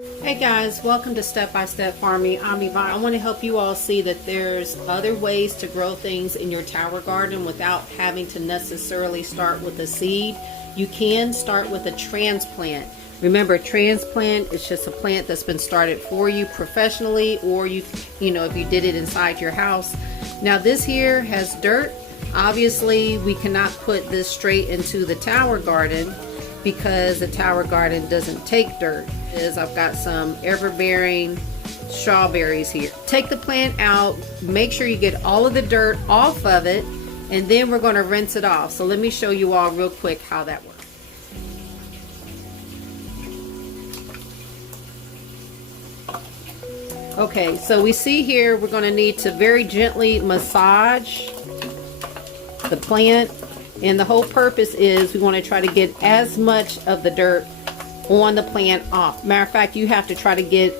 Hey guys, welcome to Step by Step Farming. I'm Yvonne. I want to help you all see that there's other ways to grow things in your tower garden without having to necessarily start with a seed. You can start with a transplant. Remember, transplant is just a plant that's been started for you professionally, or you know, if you did it inside your house. Now this here has dirt. Obviously, we cannot put this straight into the tower garden because the tower garden doesn't take dirt. I've got some ever-bearing strawberries here. Take the plant out, make sure you get all of the dirt off of it, and then we're going to rinse it off. So let me show you all real quick how that works. Okay, so we see here we're going to need to very gently massage the plant, and the whole purpose is we want to try to get as much of the dirt on the plant off. Matter of fact, you have to try to get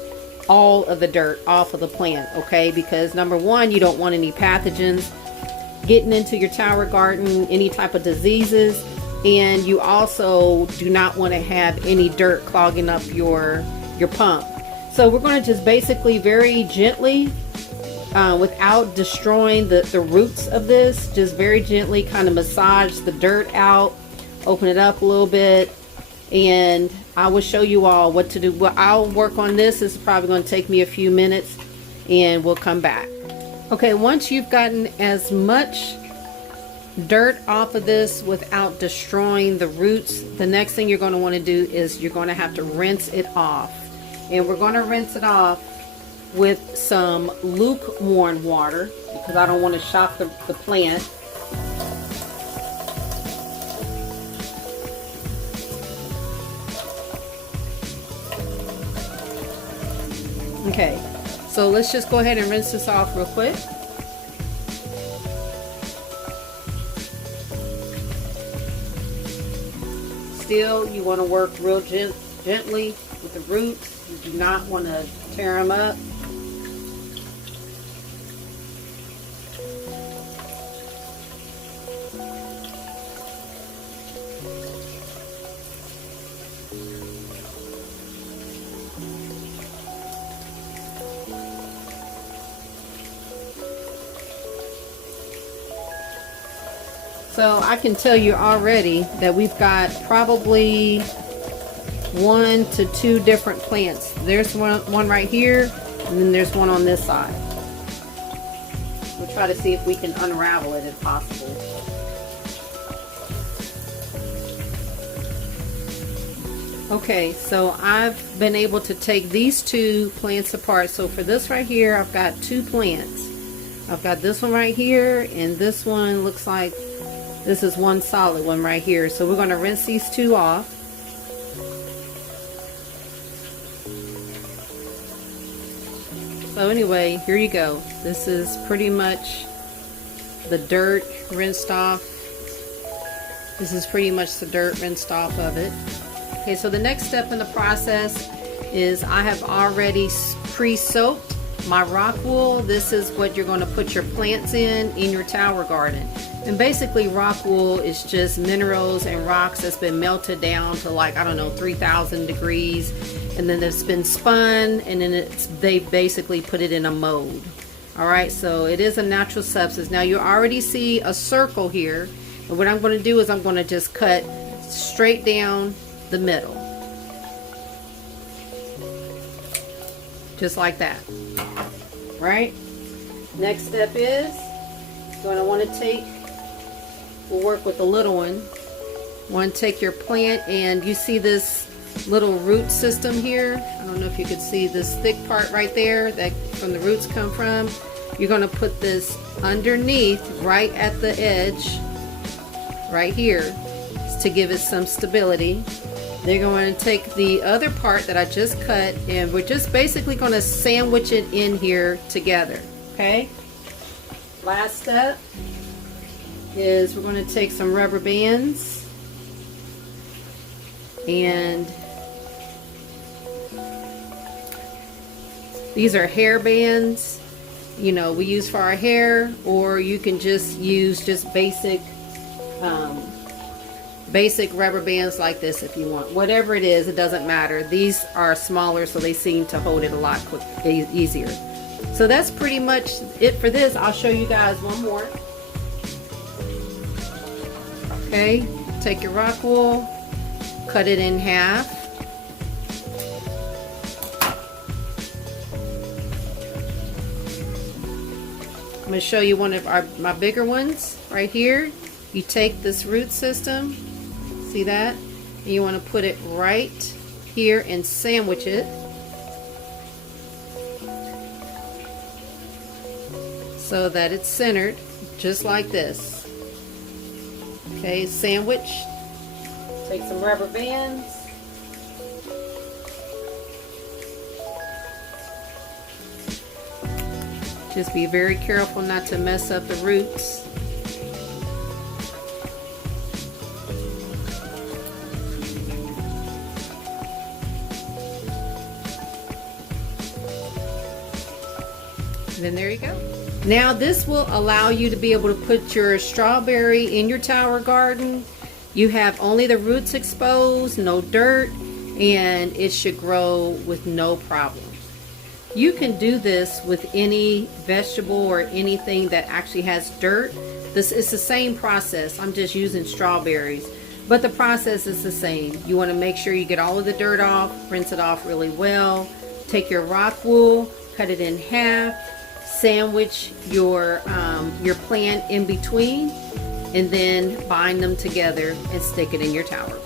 all of the dirt off of the plant, okay? Because number one, you don't want any pathogens getting into your tower garden, any type of diseases, and you also do not want to have any dirt clogging up your pump. So we're going to just basically very gently, without destroying the roots of this, just very gently kind of massage the dirt out, open it up a little bit, and I will show you all what to do. Well, I'll work on this. This is probably going to take me a few minutes, and we'll come back. Okay, once you've gotten as much dirt off of this without destroying the roots, the next thing you're going to want to do is you're going to have to rinse it off. And we're going to rinse it off with some lukewarm water because I don't want to shock the plant. Okay, so let's just go ahead and rinse this off real quick. Still, you want to work real gently with the roots. You do not want to tear them up. So I can tell you already that we've got probably 1 to 2 different plants. There's one right here, and then there's one on this side. We'll try to see if we can unravel it if possible. Okay, so I've been able to take these 2 plants apart. So for this right here, I've got 2 plants. I've got this one right here, and this one looks like this is one solid one right here. So we're going to rinse these 2 off. So anyway, here you go. This is pretty much the dirt rinsed off. This is pretty much the dirt rinsed off of it. Okay, so the next step in the process is I have already pre-soaked my rock wool. This is what you're going to put your plants in your tower garden. And basically rock wool is just minerals and rocks that's been melted down to, like, I don't know, 3,000 degrees, and then it's been spun, and then they basically put it in a mold. Alright, so it is a natural substance. Now you already see a circle here, and what I'm going to do is I'm going to just cut straight down the middle, just like that. Right, next step is going to want to take, we'll work with the little one. Want to take your plant, and you see this little root system here. I don't know if you can see this thick part right there that from the roots come from. You're going to put this underneath right at the edge right here to give it some stability. They're going to take the other part that I just cut, and we're just basically going to sandwich it in here together. Okay, last step is we're going to take some rubber bands, and these are hair bands, you know, we use for our hair, or you can just use just basic basic rubber bands like this if you want. Whatever it is, it doesn't matter. These are smaller, so they seem to hold it a lot easier. So that's pretty much it for this. I'll show you guys one more. Okay, take your rock wool, cut it in half. I'm going to show you one of my bigger ones right here. You take this root system, see that? And you want to put it right here and sandwich it. So that it's centered, just like this. Okay, sandwich. Take some rubber bands. Just be very careful not to mess up the roots. And then there you go. Now this will allow you to be able to put your strawberry in your tower garden. You have only the roots exposed, no dirt, and it should grow with no problem. You can do this with any vegetable or anything that actually has dirt. This is the same process. I'm just using strawberries, but the process is the same. You want to make sure you get all of the dirt off, rinse it off really well. Take your rock wool, cut it in half, sandwich your plant in between, and then bind them together and stick it in your tower.